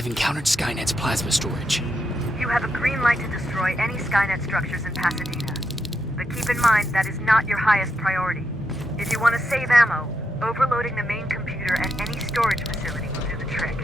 I've encountered Skynet's plasma storage. You have a green light to destroy any Skynet structures in Pasadena. But keep in mind that is not your highest priority. If you want to save ammo, overloading the main computer at any storage facility will do the trick.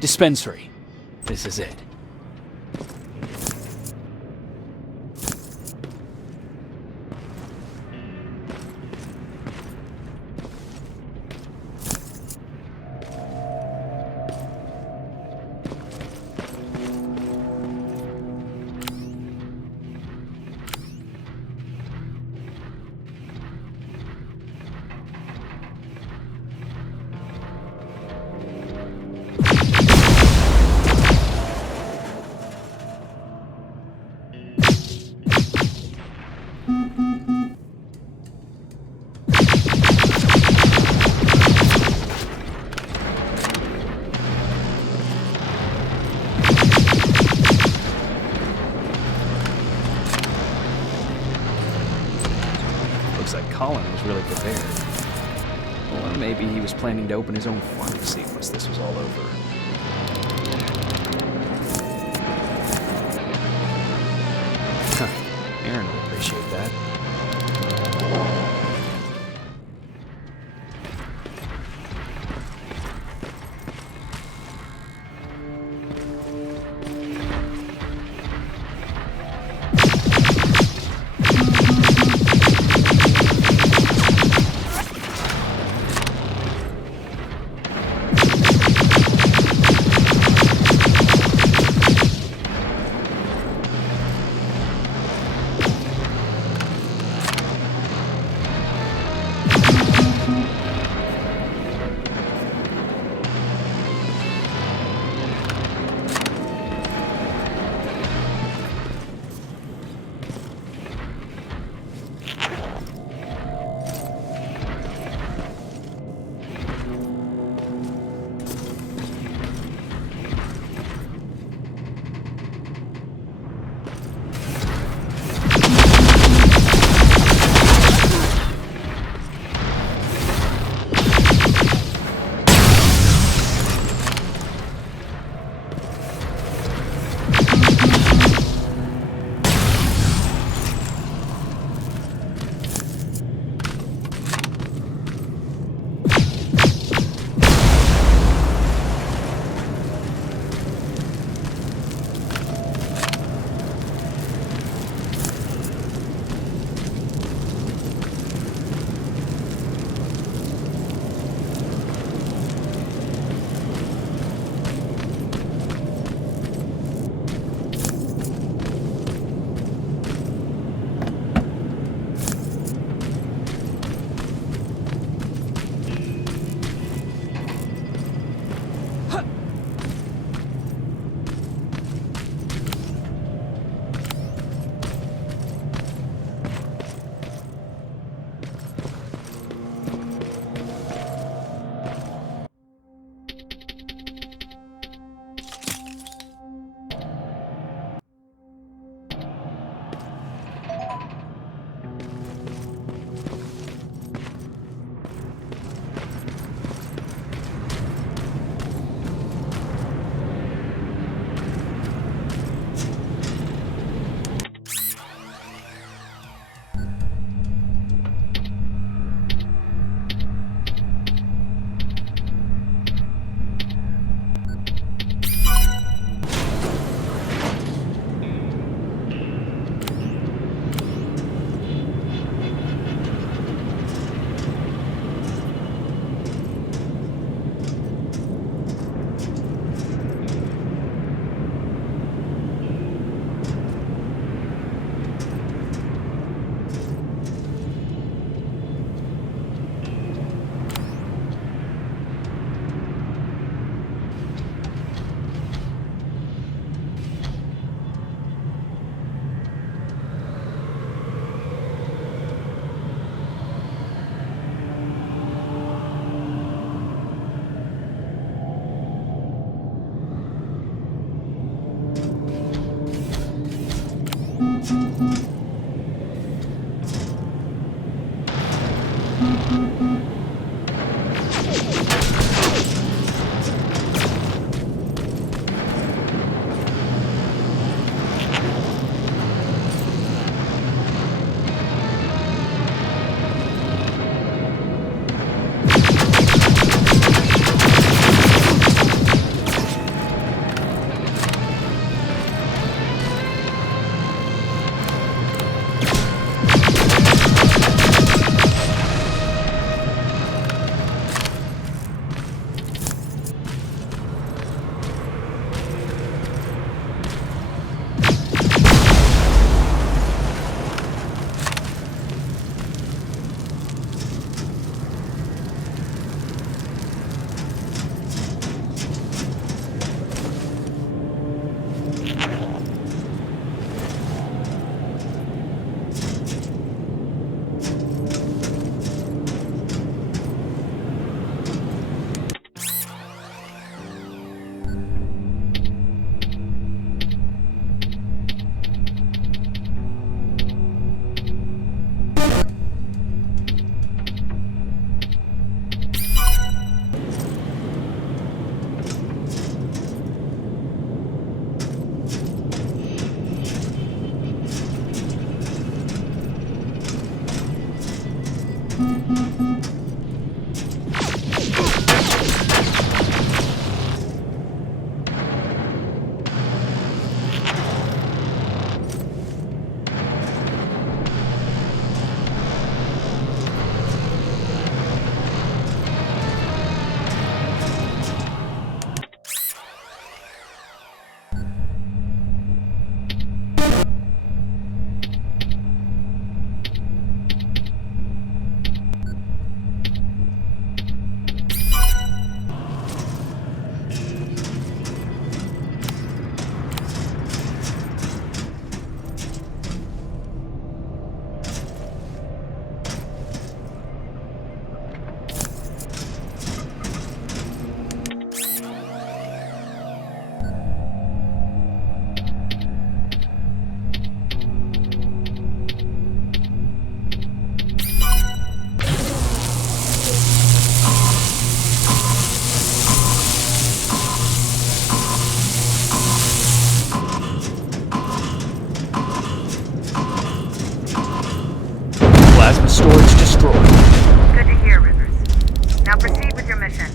Dispensary. This is it. Really prepared. Or maybe he was planning to open his own pharmacy once this was all over. Huh. Aaron will appreciate that. Plasma storage destroyed. Good to hear, Rivers. Now proceed with your mission.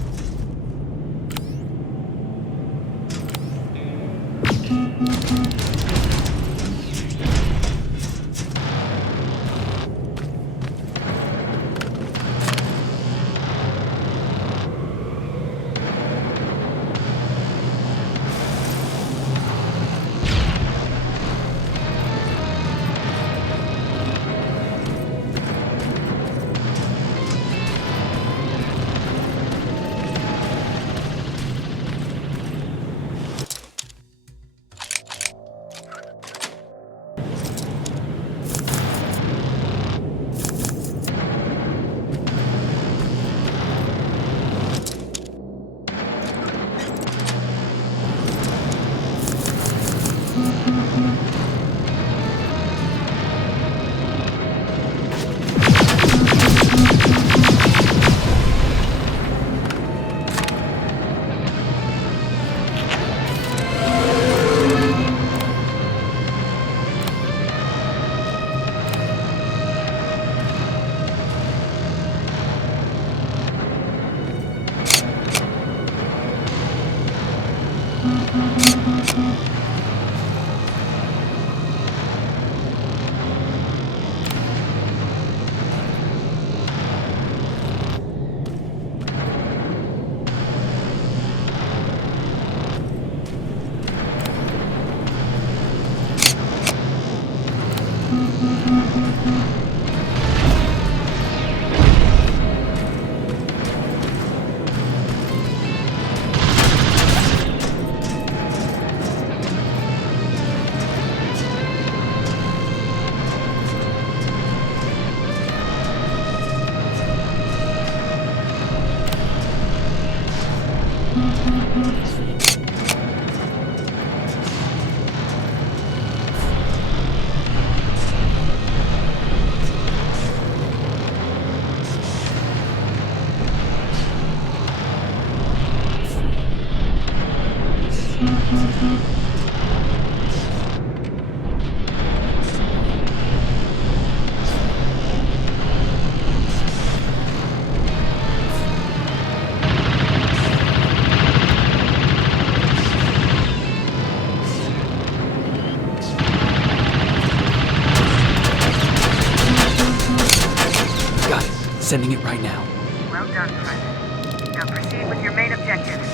Sending it right now. Well done, Private. Now proceed with your main objective.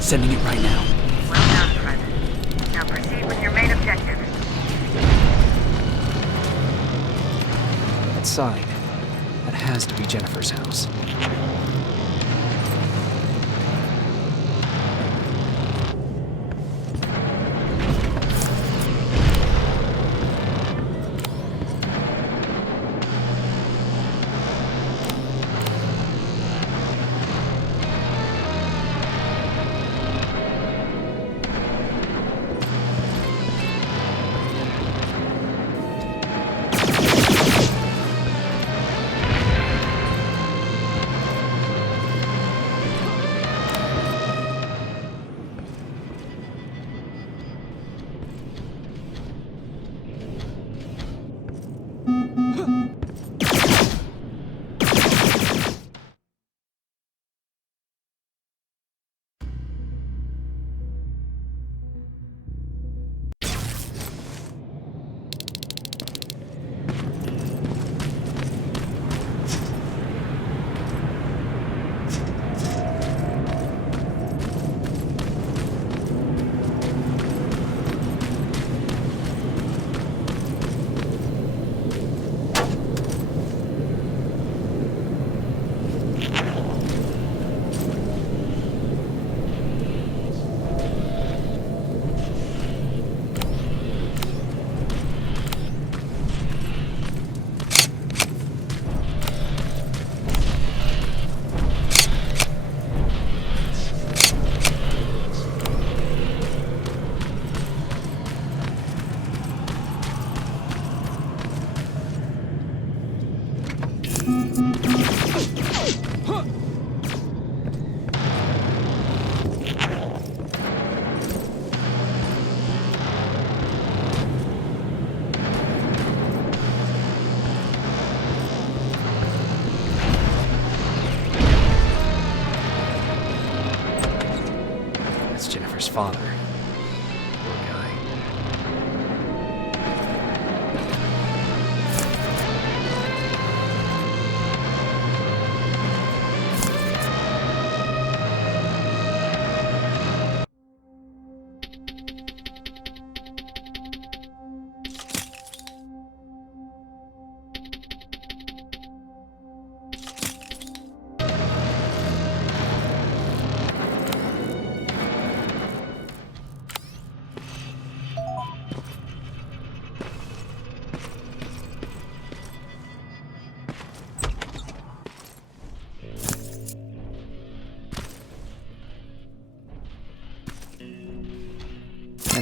Sending it right now. Well done, Private. Now proceed with your main objective. That sign. That has to be Jennifer's house. Jennifer's father. Poor guy.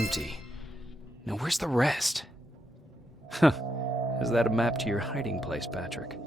empty. Now where's the rest? Huh. Is that a map to your hiding place, Patrick?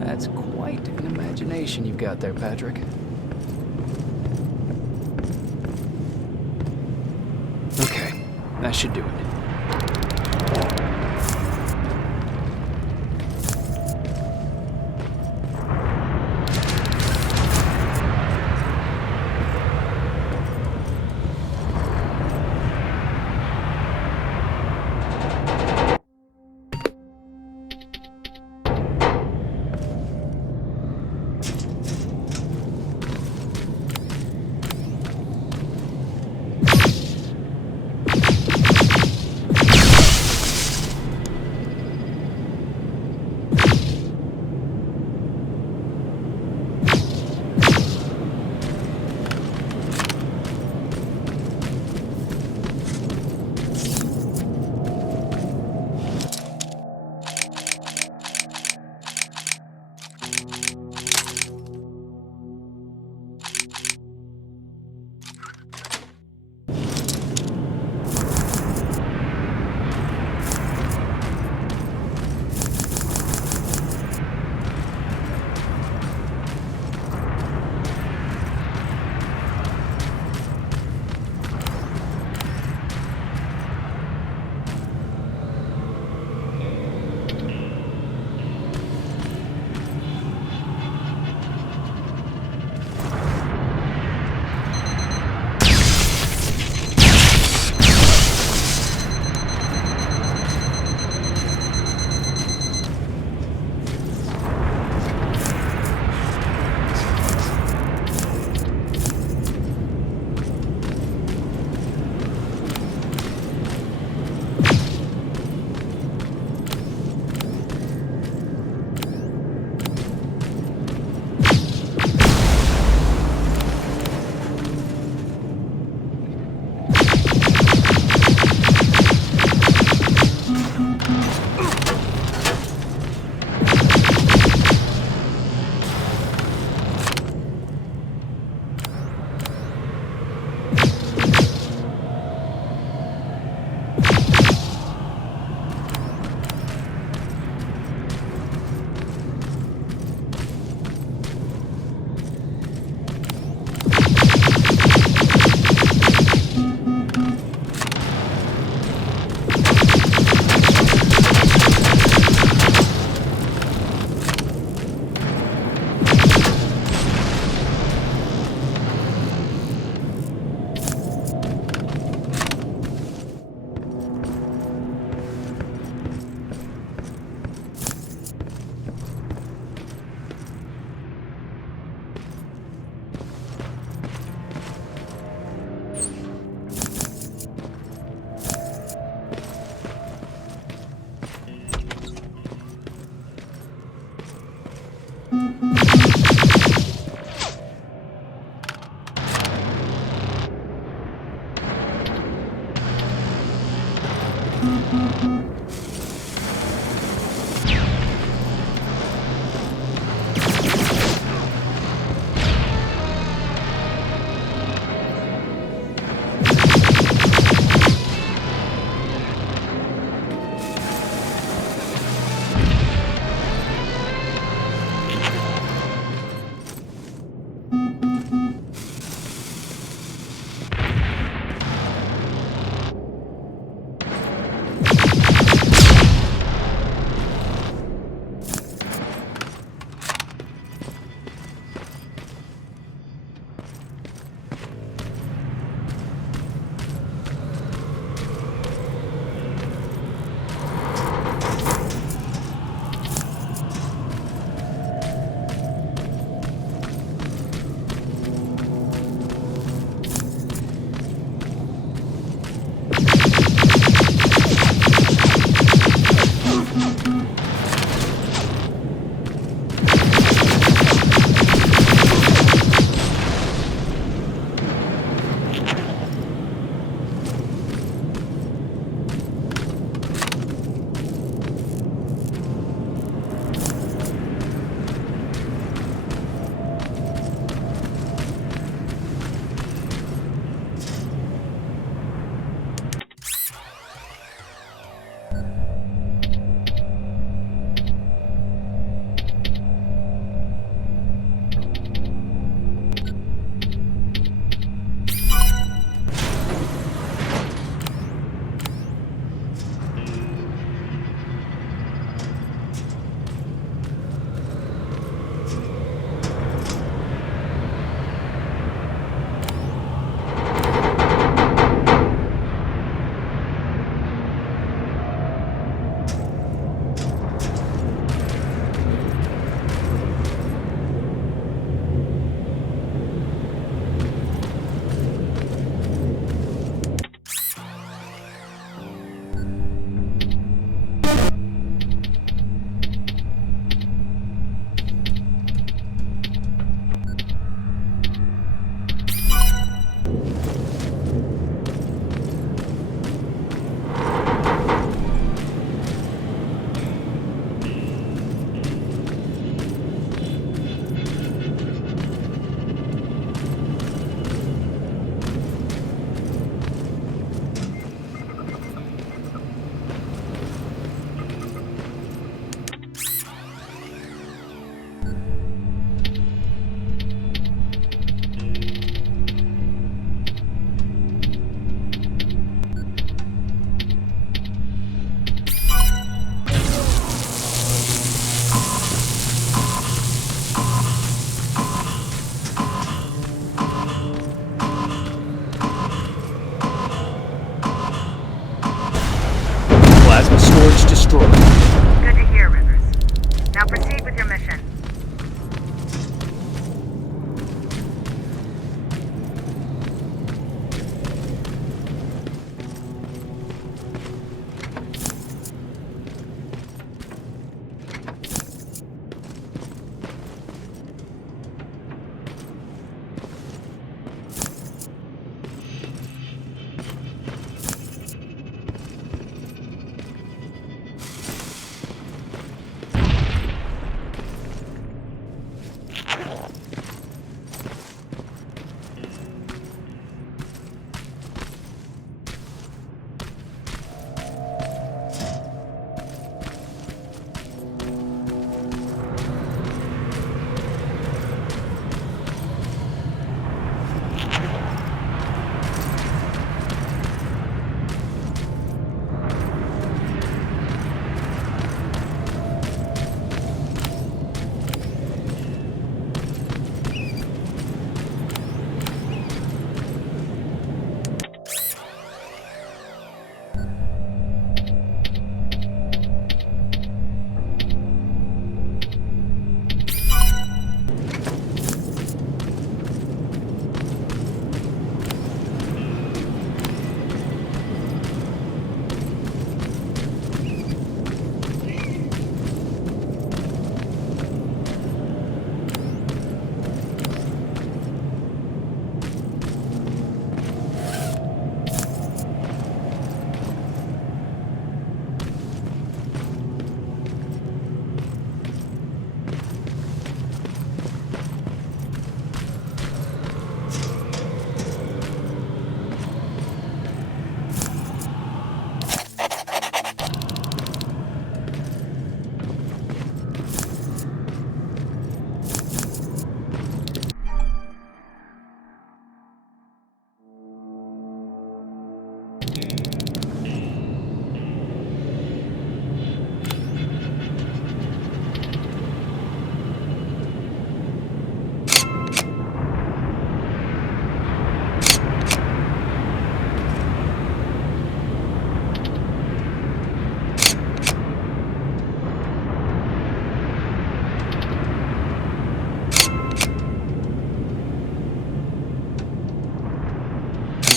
That's quite an imagination you've got there, Patrick. Okay, that should do it.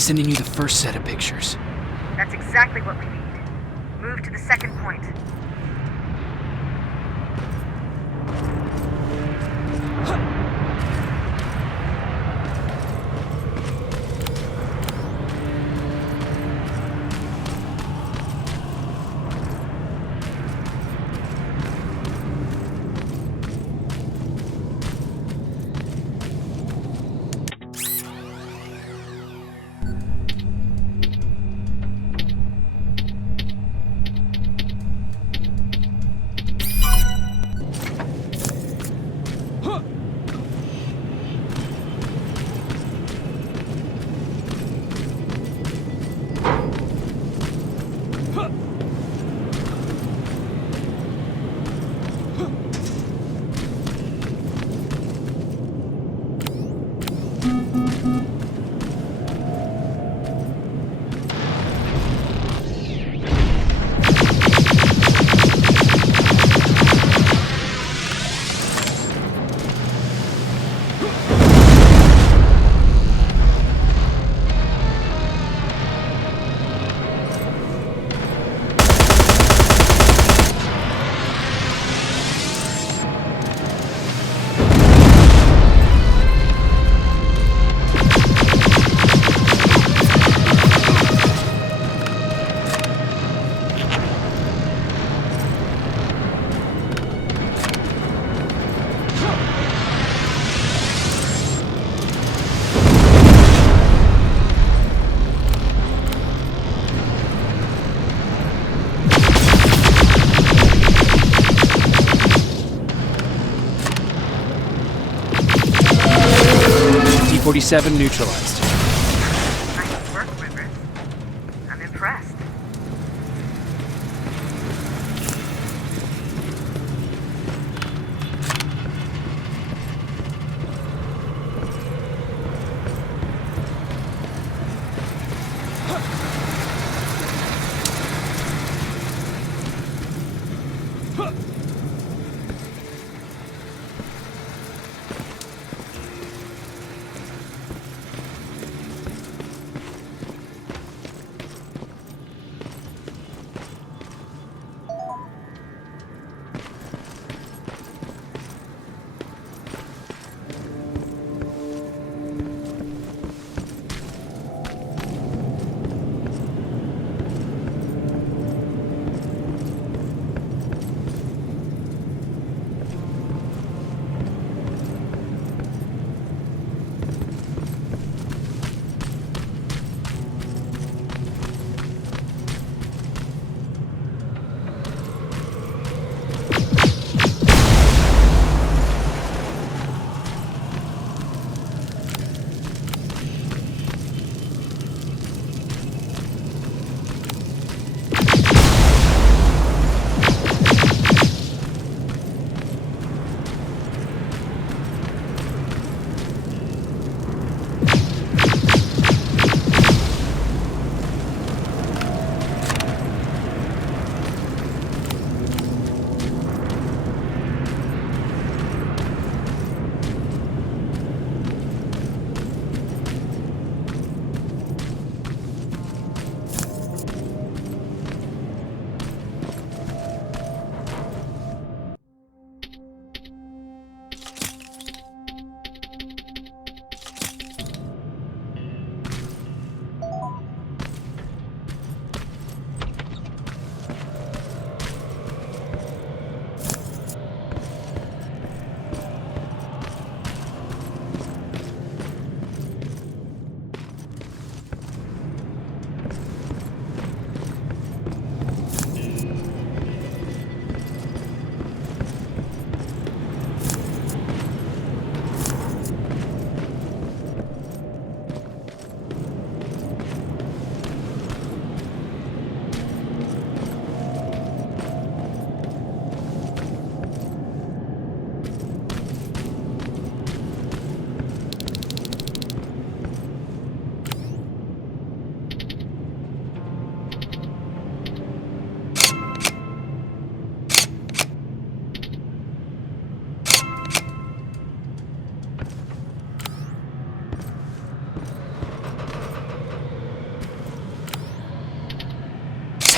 sending you the first set of pictures. That's exactly what we need. Move to the second point. T-47 neutralized. Nice work, Rivers. I'm impressed.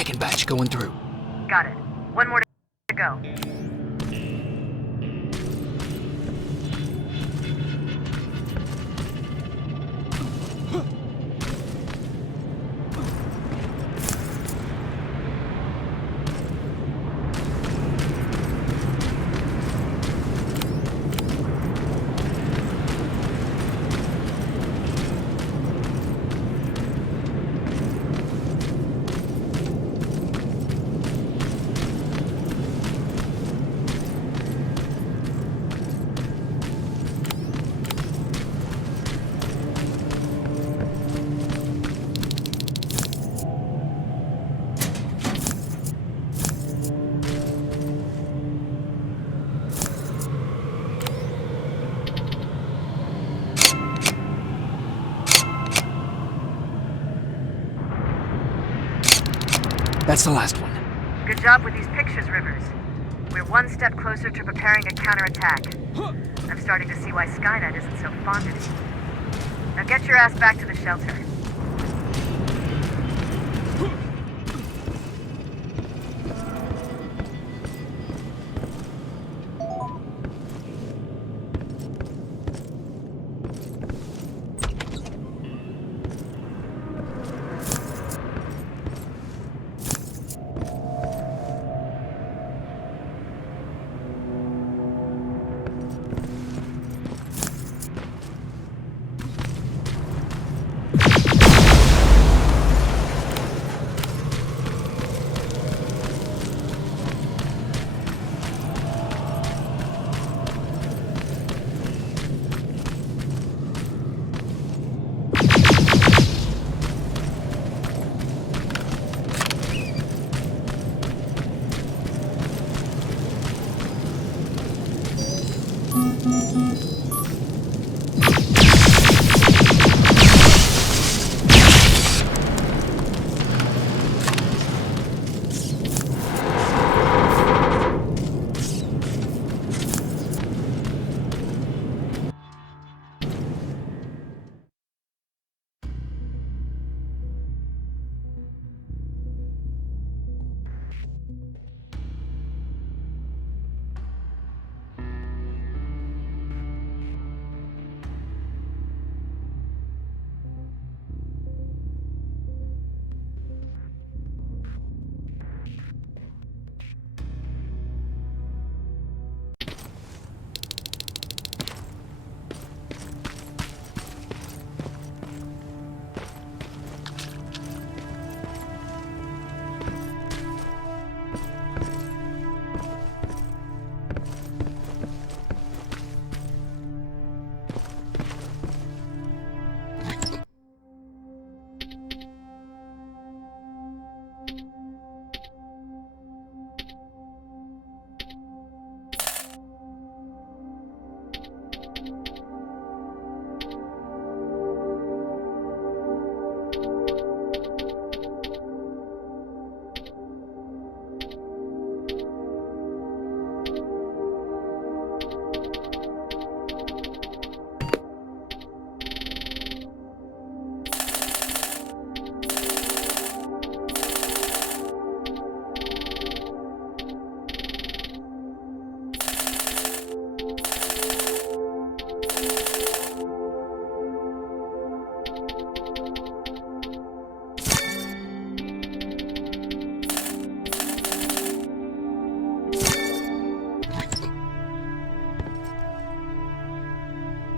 Second batch going through. Got it. One more to go. That's the last one. Good job with these pictures, Rivers. We're one step closer to preparing a counterattack. I'm starting to see why Skynet isn't so fond of you. Now get your ass back to the shelter.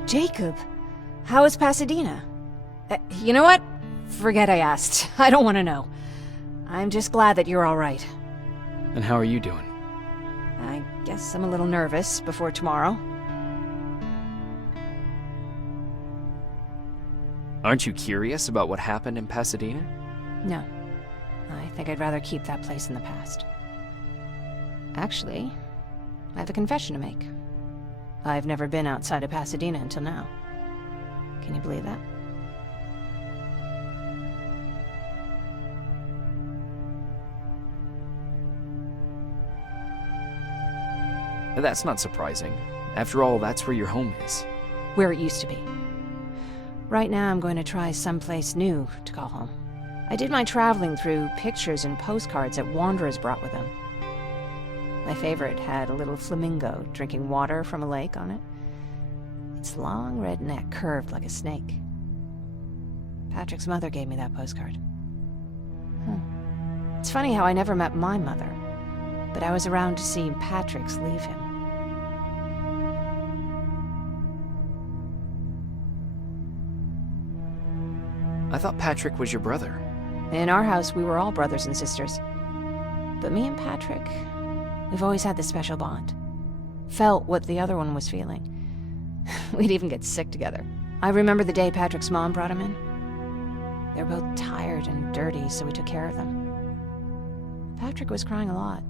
Jacob, how is Pasadena? You know what? Forget I asked. I don't want to know. I'm just glad that you're all right. And how are you doing? I guess I'm a little nervous before tomorrow. Aren't you curious about what happened in Pasadena? No. I think I'd rather keep that place in the past. Actually, I have a confession to make. I've never been outside of Pasadena until now. Can you believe that? That's not surprising. After all, that's where your home is. Where it used to be. Right now I'm going to try someplace new to call home. I did my traveling through pictures and postcards that wanderers brought with them. My favorite had a little flamingo drinking water from a lake on it. Its long red neck curved like a snake. Patrick's mother gave me that postcard. It's funny how I never met my mother, but I was around to see Patrick's leave him. I thought Patrick was your brother. In our house, we were all brothers and sisters. But me and Patrick, we've always had this special bond. Felt what the other one was feeling. We'd even get sick together. I remember the day Patrick's mom brought him in. They were both tired and dirty, so we took care of them. Patrick was crying a lot.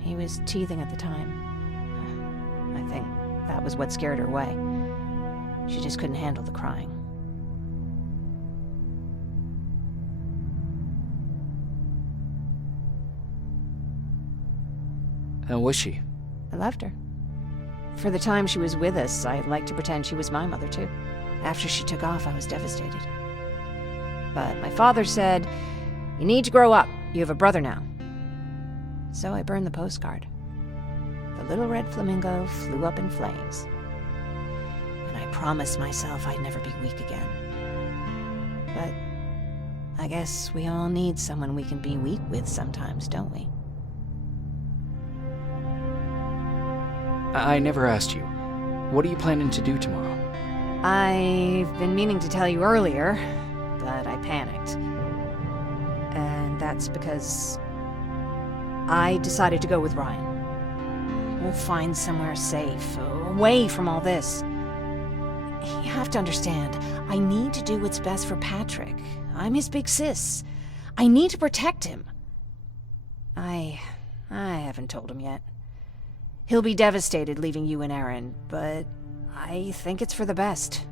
He was teething at the time. I think that was what scared her away. She just couldn't handle the crying. How was she? I loved her. For the time she was with us, I liked to pretend she was my mother, too. After she took off, I was devastated. But my father said, "You need to grow up. You have a brother now." So I burned the postcard. The little red flamingo flew up in flames. And I promised myself I'd never be weak again. But I guess we all need someone we can be weak with sometimes, don't we? I never asked you. What are you planning to do tomorrow? I've been meaning to tell you earlier, but I panicked. And that's because I decided to go with Ryan. We'll find somewhere safe, away from all this. You have to understand, I need to do what's best for Patrick. I'm his big sis. I need to protect him. I haven't told him yet. He'll be devastated leaving you and Aaron, but I think it's for the best.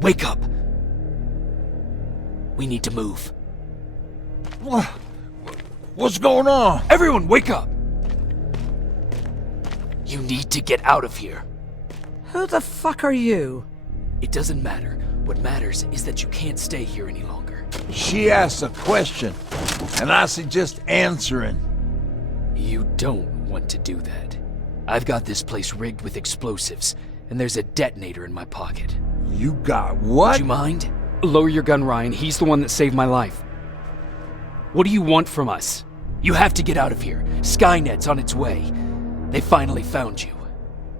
Wake up! We need to move. What's going on? Everyone, wake up! You need to get out of here. Who the fuck are you? It doesn't matter. What matters is that you can't stay here any longer. She asked a question, and I suggest answering. You don't want to do that. I've got this place rigged with explosives, and there's a detonator in my pocket. You got what? Would you mind? Lower your gun, Ryan. He's the one that saved my life. What do you want from us? You have to get out of here. Skynet's on its way. They finally found you.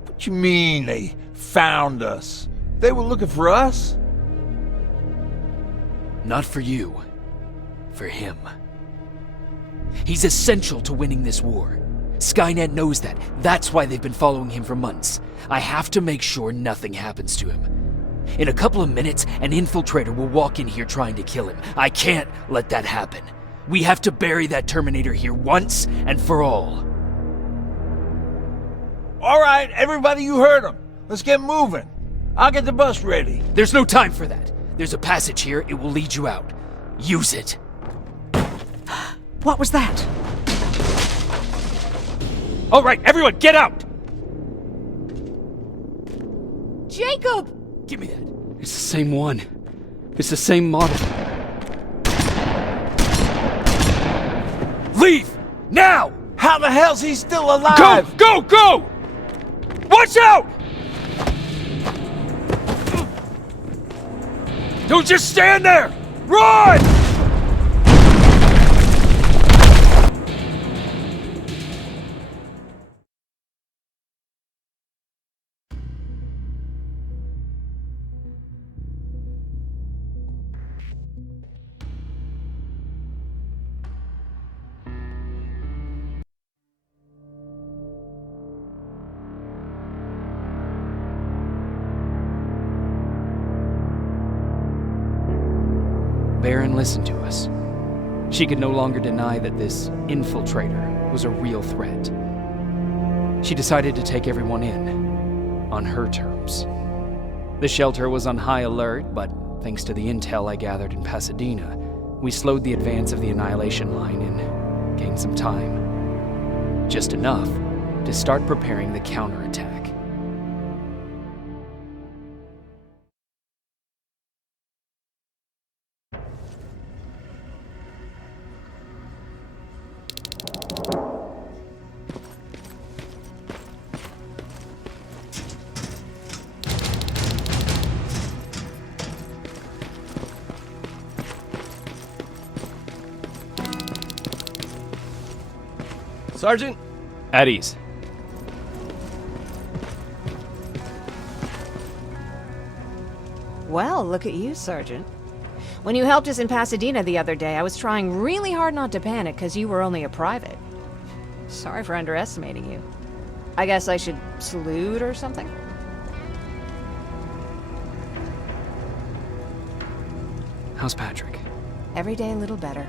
What you mean they found us? They were looking for us? Not for you. For him. He's essential to winning this war. Skynet knows that. That's why they've been following him for months. I have to make sure nothing happens to him. In a couple of minutes, an infiltrator will walk in here trying to kill him. I can't let that happen. We have to bury that Terminator here once and for all. All right, everybody, you heard him. Let's get moving. I'll get the bus ready. There's no time for that. There's a passage here. It will lead you out. Use it. What was that? All right, everyone, get out! Jacob! Give me that. It's the same one. It's the same model. Leave! Now! How the hell's he still alive? Go! Go! Go! Watch out! Don't just stand there! Run! Baron listened to us. She could no longer deny that this infiltrator was a real threat. She decided to take everyone in, on her terms. The shelter was on high alert, but Thanks to the intel I gathered in Pasadena, we slowed the advance of the Annihilation Line and gained some time. Just enough to start preparing the counterattack. Sergeant? At ease. Well, look at you, Sergeant. When you helped us in Pasadena the other day, I was trying really hard not to panic because you were only a private. Sorry for underestimating you. I guess I should salute or something? How's Patrick? Every day a little better.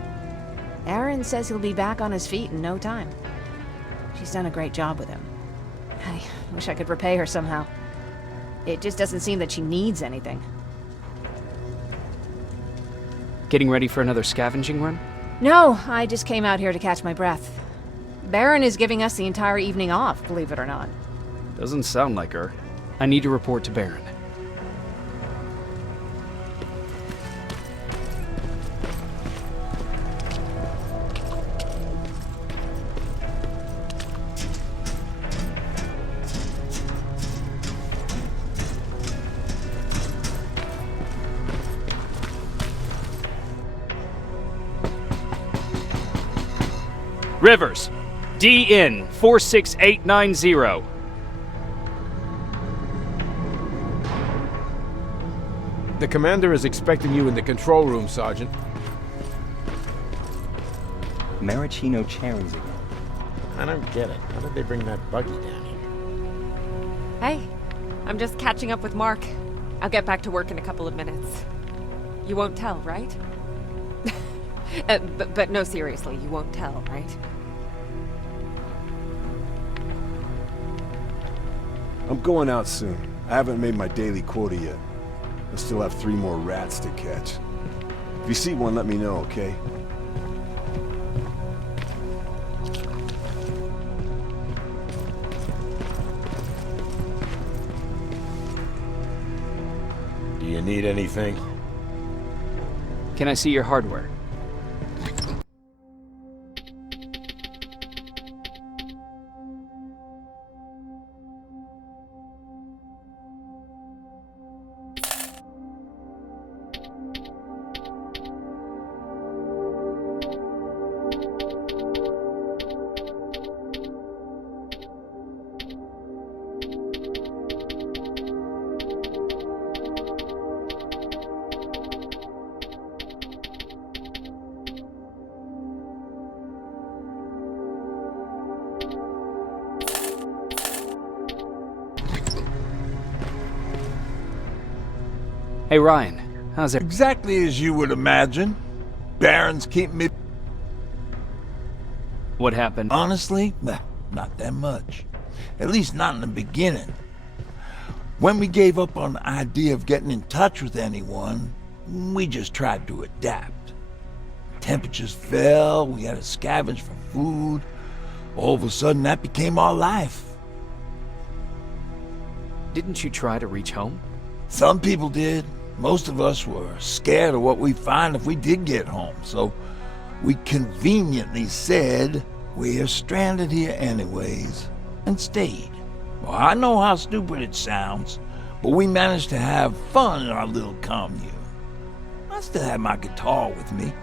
Aaron says he'll be back on his feet in no time. She's done a great job with him. I wish I could repay her somehow. It just doesn't seem that she needs anything. Getting ready for another scavenging run? No, I just came out here to catch my breath. Baron is giving us the entire evening off, believe it or not. Doesn't sound like her. I need to report to Baron. Rivers, DN 46890. The commander is expecting you in the control room, Sergeant. Maraschino cherries again. I don't get it. How did they bring that buggy down here? Hey, I'm just catching up with Mark. I'll get back to work in a couple of minutes. You won't tell, right? But no, seriously, you won't tell, right? I'm going out soon. I haven't made my daily quota yet. I still have 3 more rats to catch. If you see one, let me know, okay? Do you need anything? Can I see your hardware? Hey Ryan, how's it? Exactly as you would imagine. Baron's keeping me... What happened? Honestly, not that much. At least not in the beginning. When we gave up on the idea of getting in touch with anyone, we just tried to adapt. Temperatures fell, we had to scavenge for food. All of a sudden, that became our life. Didn't you try to reach home? Some people did. Most of us were scared of what we'd find if we did get home, so we conveniently said we're stranded here anyways, and stayed. Well, I know how stupid it sounds, but we managed to have fun in our little commune. I still had my guitar with me.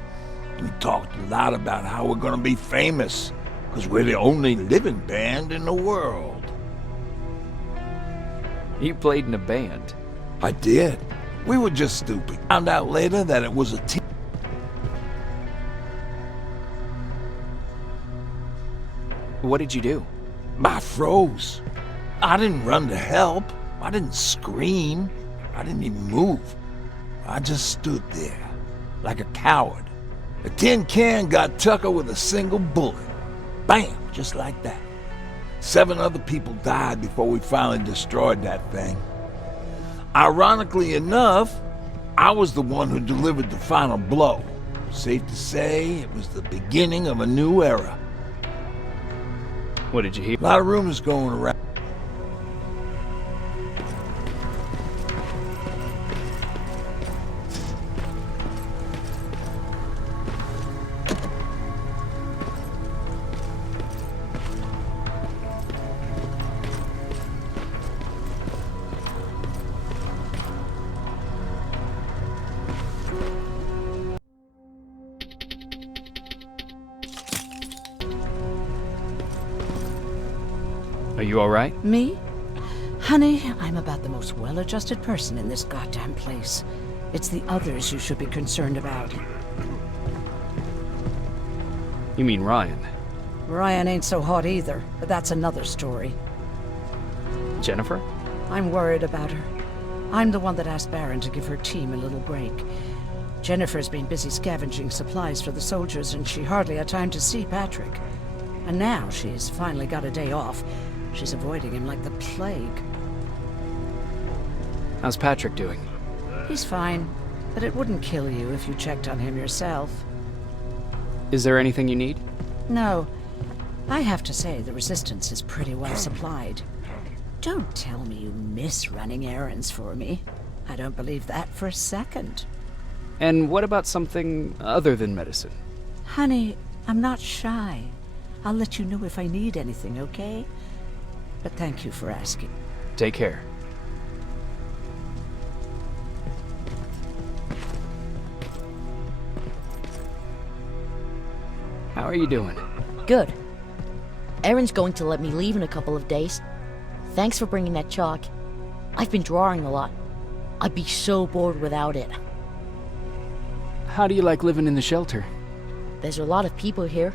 We talked a lot about how we're gonna be famous, because we're the only living band in the world. You played in a band. I did. We were just stupid. Found out later that it was a team. What did you do? I froze. I didn't run to help. I didn't scream. I didn't even move. I just stood there, like a coward. A tin can got Tucker with a single bullet. Bam, just like that. 7 other people died before we finally destroyed that thing. Ironically enough, I was the one who delivered the final blow. Safe to say, it was the beginning of a new era. What did you hear? A lot of rumors going around. Are you alright? Me? Honey, I'm about the most well-adjusted person in this goddamn place. It's the others you should be concerned about. You mean Ryan? Ryan ain't so hot either, but that's another story. Jennifer? I'm worried about her. I'm the one that asked Baron to give her team a little break. Jennifer's been busy scavenging supplies for the soldiers, and she hardly had time to see Patrick. And now she's finally got a day off. She's avoiding him like the plague. How's Patrick doing? He's fine, but it wouldn't kill you if you checked on him yourself. Is there anything you need? No. I have to say the Resistance is pretty well supplied. Don't tell me you miss running errands for me. I don't believe that for a second. And what about something other than medicine? Honey, I'm not shy. I'll let you know if I need anything, okay? But thank you for asking. Take care. How are you doing? Good. Erin's going to let me leave in a couple of days. Thanks for bringing that chalk. I've been drawing a lot. I'd be so bored without it. How do you like living in the shelter? There's a lot of people here.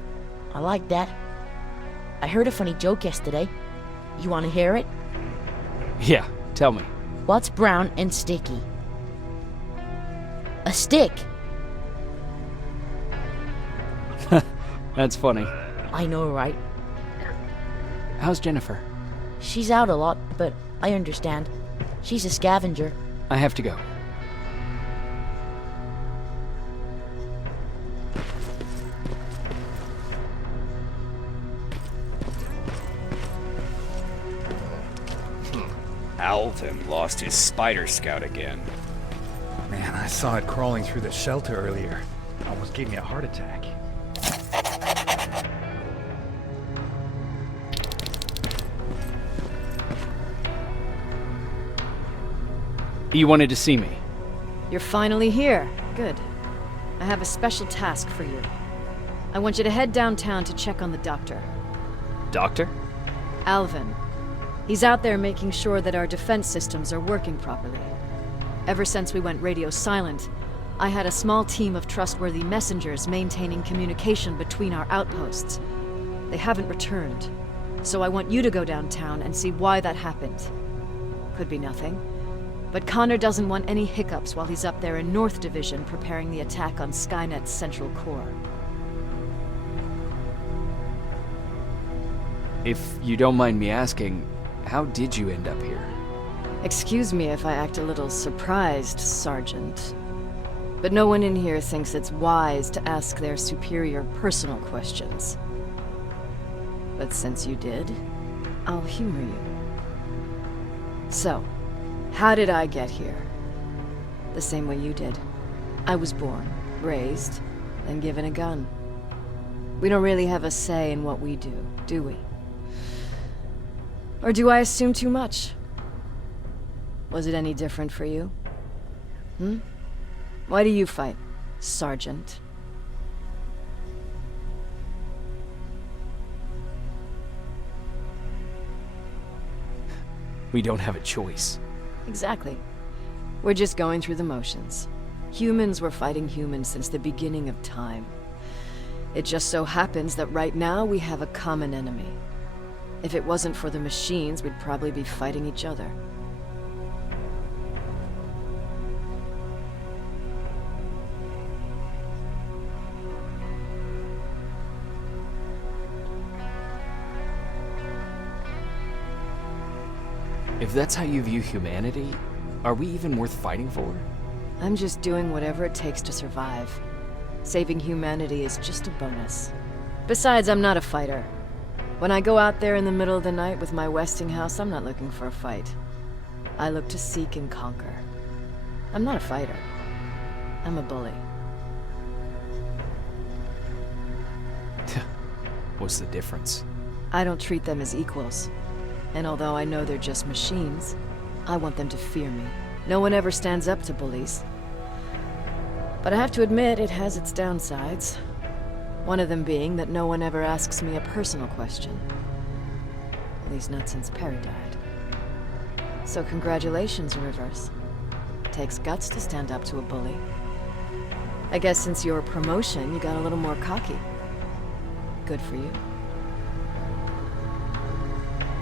I like that. I heard a funny joke yesterday. You want to hear it? Yeah, tell me. What's brown and sticky? A stick! That's funny. I know, right? How's Jennifer? She's out a lot, but I understand. She's a scavenger. I have to go. Alvin lost his spider scout again. Man, I saw it crawling through the shelter earlier. Almost gave me a heart attack. You wanted to see me? You're finally here. Good. I have a special task for you. I want you to head downtown to check on the doctor. Doctor? Alvin. He's out there making sure that our defense systems are working properly. Ever since we went radio silent, I had a small team of trustworthy messengers maintaining communication between our outposts. They haven't returned, so I want you to go downtown and see why that happened. Could be nothing, but Connor doesn't want any hiccups while he's up there in North Division preparing the attack on Skynet's central core. If you don't mind me asking, how did you end up here? Excuse me if I act a little surprised, Sergeant. But no one in here thinks it's wise to ask their superior personal questions. But since you did, I'll humor you. So, how did I get here? The same way you did. I was born, raised, and given a gun. We don't really have a say in what we do we? Or do I assume too much? Was it any different for you? Why do you fight, Sergeant? We don't have a choice. Exactly. We're just going through the motions. Humans were fighting humans since the beginning of time. It just so happens that right now we have a common enemy. If it wasn't for the machines, we'd probably be fighting each other. If that's how you view humanity, are we even worth fighting for? I'm just doing whatever it takes to survive. Saving humanity is just a bonus. Besides, I'm not a fighter. When I go out there in the middle of the night with my Westinghouse, I'm not looking for a fight. I look to seek and conquer. I'm not a fighter. I'm a bully. What's the difference? I don't treat them as equals. And although I know they're just machines, I want them to fear me. No one ever stands up to bullies. But I have to admit, it has its downsides. One of them being that no one ever asks me a personal question. At least not since Perry died. So congratulations, Rivers. Takes guts to stand up to a bully. I guess since your promotion, you got a little more cocky. Good for you.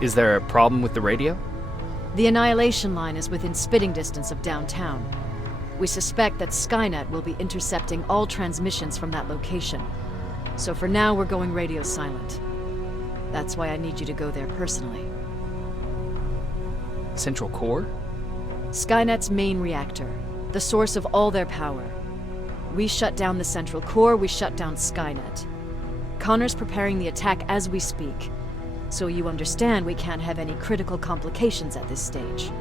Is there a problem with the radio? The Annihilation Line is within spitting distance of downtown. We suspect that Skynet will be intercepting all transmissions from that location. So for now, we're going radio silent. That's why I need you to go there personally. Central Core? Skynet's main reactor, the source of all their power. We shut down the Central Core, we shut down Skynet. Connor's preparing the attack as we speak. So you understand we can't have any critical complications at this stage.